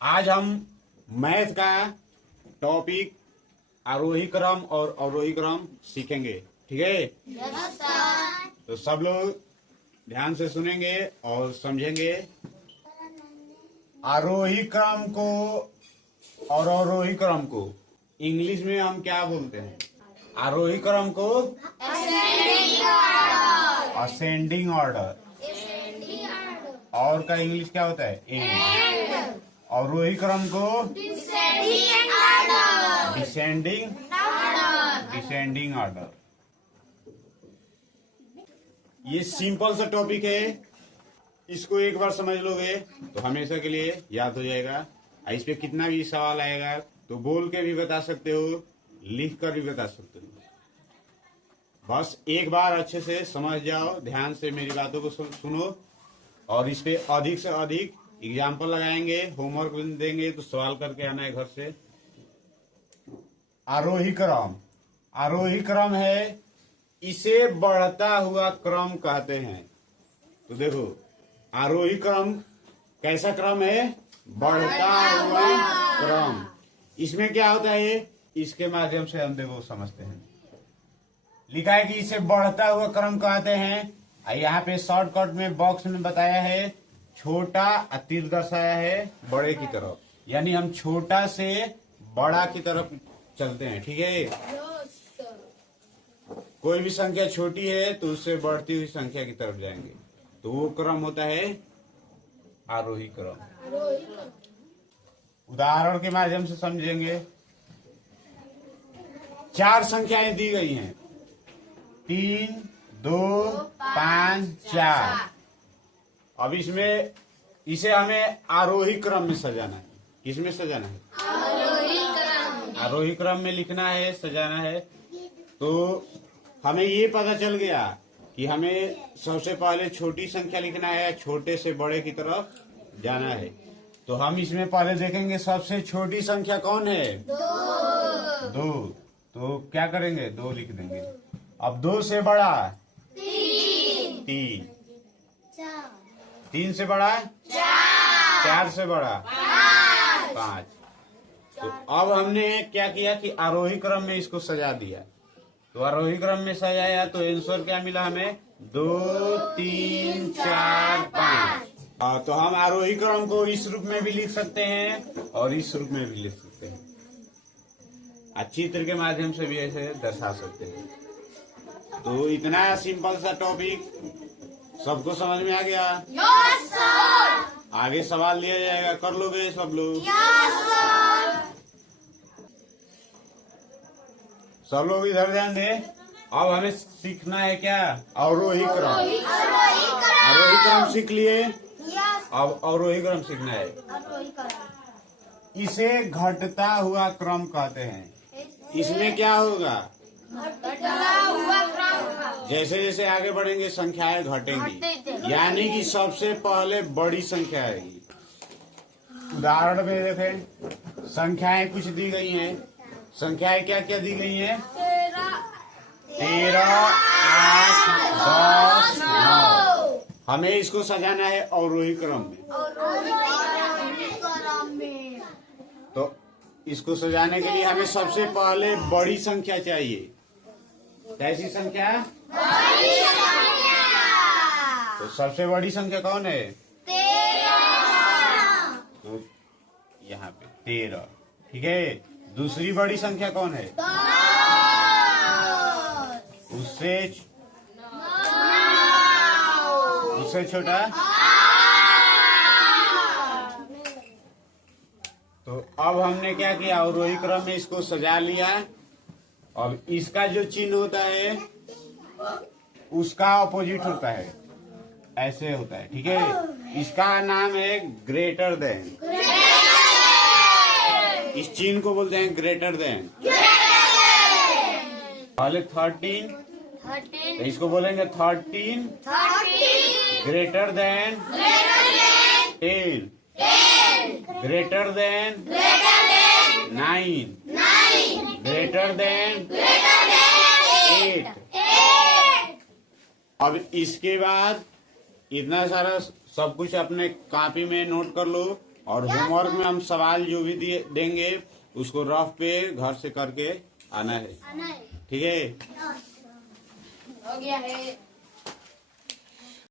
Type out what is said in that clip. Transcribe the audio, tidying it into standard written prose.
आज हम मैथ का टॉपिक आरोही क्रम और अवरोही क्रम सीखेंगे। ठीक है? Yes sir. तो सब लोग ध्यान से सुनेंगे और समझेंगे। आरोही क्रम को और अवरोही क्रम को इंग्लिश में हम क्या बोलते हैं? आरोही क्रम को असेंडिंग ऑर्डर, और का इंग्लिश क्या होता है? एंड। अवरोही क्रम को डिसेंडिंग ऑर्डर। ये सिंपल सा टॉपिक है, इसको एक बार समझ लोगे तो हमेशा के लिए याद हो जाएगा। इस पे कितना भी सवाल आएगा तो बोल के भी बता सकते हो, लिख कर भी बता सकते हो। बस एक बार अच्छे से समझ जाओ, ध्यान से मेरी बातों को सुनो, और इस पे अधिक से अधिक एग्जाम्पल लगाएंगे, होमवर्क देंगे तो सवाल करके आना है घर से। आरोही क्रम, आरोही क्रम है, इसे बढ़ता हुआ क्रम कहते हैं। तो देखो, आरोही क्रम कैसा क्रम है? बढ़ता हुआ क्रम। इसमें क्या होता है? इसके माध्यम से हम देखो समझते हैं। लिखा है कि इसे बढ़ता हुआ क्रम कहते हैं। यहाँ पे शॉर्टकट में बॉक्स में बताया है, छोटा तीर दर्शाया है बड़े की तरफ, यानी हम छोटा से बड़ा की तरफ चलते हैं। ठीक है? कोई भी संख्या छोटी है तो उससे बढ़ती हुई संख्या की तरफ जाएंगे, तो वो क्रम होता है आरोही क्रम। उदाहरण के माध्यम से समझेंगे। 4 संख्याएं दी गई हैं, 3, 2, 5, 4। अब इसमें इसे हमें आरोही क्रम में सजाना है। किसमें सजाना है? आरोही क्रम में लिखना है, सजाना है। तो हमें ये पता चल गया कि हमें सबसे पहले छोटी संख्या लिखना है, छोटे से बड़े की तरफ जाना है। तो हम इसमें पहले देखेंगे सबसे छोटी संख्या कौन है? 2। तो क्या करेंगे? 2 लिख देंगे। अब 2 से बड़ा 3, 3 से बड़ा 4 से बड़ा 5। तो अब हमने क्या किया कि आरोही क्रम में इसको सजा दिया। तो आरोही क्रम में सजाया तो आंसर क्या मिला हमें? 2, 3, 4, 5। तो हम आरोही क्रम को इस रूप में भी लिख सकते हैं और इस रूप में भी लिख सकते हैं। चित्र के माध्यम से भी ऐसे दर्शा सकते हैं। तो इतना सिंपल सा टॉपिक सबको समझ में आ गया? Yes sir. आगे सवाल लिया जाएगा, कर लोगे सब लोग? Yes sir. सब लोग इधर ध्यान दें। अब हमें सीखना है क्या? अवरोही क्रम। आरोही क्रम सीख लिए, अब अवरोही क्रम सीखना है। इसे घटता हुआ क्रम कहते हैं। इसमें क्या होगा? जैसे जैसे आगे बढ़ेंगे संख्याएं घटेंगी, यानी कि सबसे पहले बड़ी संख्या आएगी। उदाहरण में देखें, संख्याएं कुछ दी गई हैं। संख्याएं क्या क्या दी गई हैं? 13, 8, 10, 9। हमें इसको सजाना है अवरोही क्रम में। तो इसको सजाने के लिए हमें सबसे पहले बड़ी संख्या चाहिए। कैसी संख्या? तो सबसे बड़ी संख्या कौन है? 13। तो यहाँ पे 13। ठीक है? दूसरी बड़ी संख्या कौन है? 10। उससे छोटा? तो अब हमने क्या किया? अवरोही क्रम में इसको सजा लिया। अब इसका जो चिन्ह होता है उसका ऑपोजिट होता है, ऐसे होता है। ठीक है? इसका नाम है ग्रेटर देन। इस चिन्ह को बोलते हैं ग्रेटर देन। पहले 13, तो इसको बोलेंगे 13 greater than 10, greater than 9, greater than 8। अब इसके बाद इतना सारा सब कुछ अपने कॉपी में नोट कर लो और होमवर्क में हम सवाल जो भी देंगे उसको रफ पे घर से करके आना है, ठीक है। हो गया है।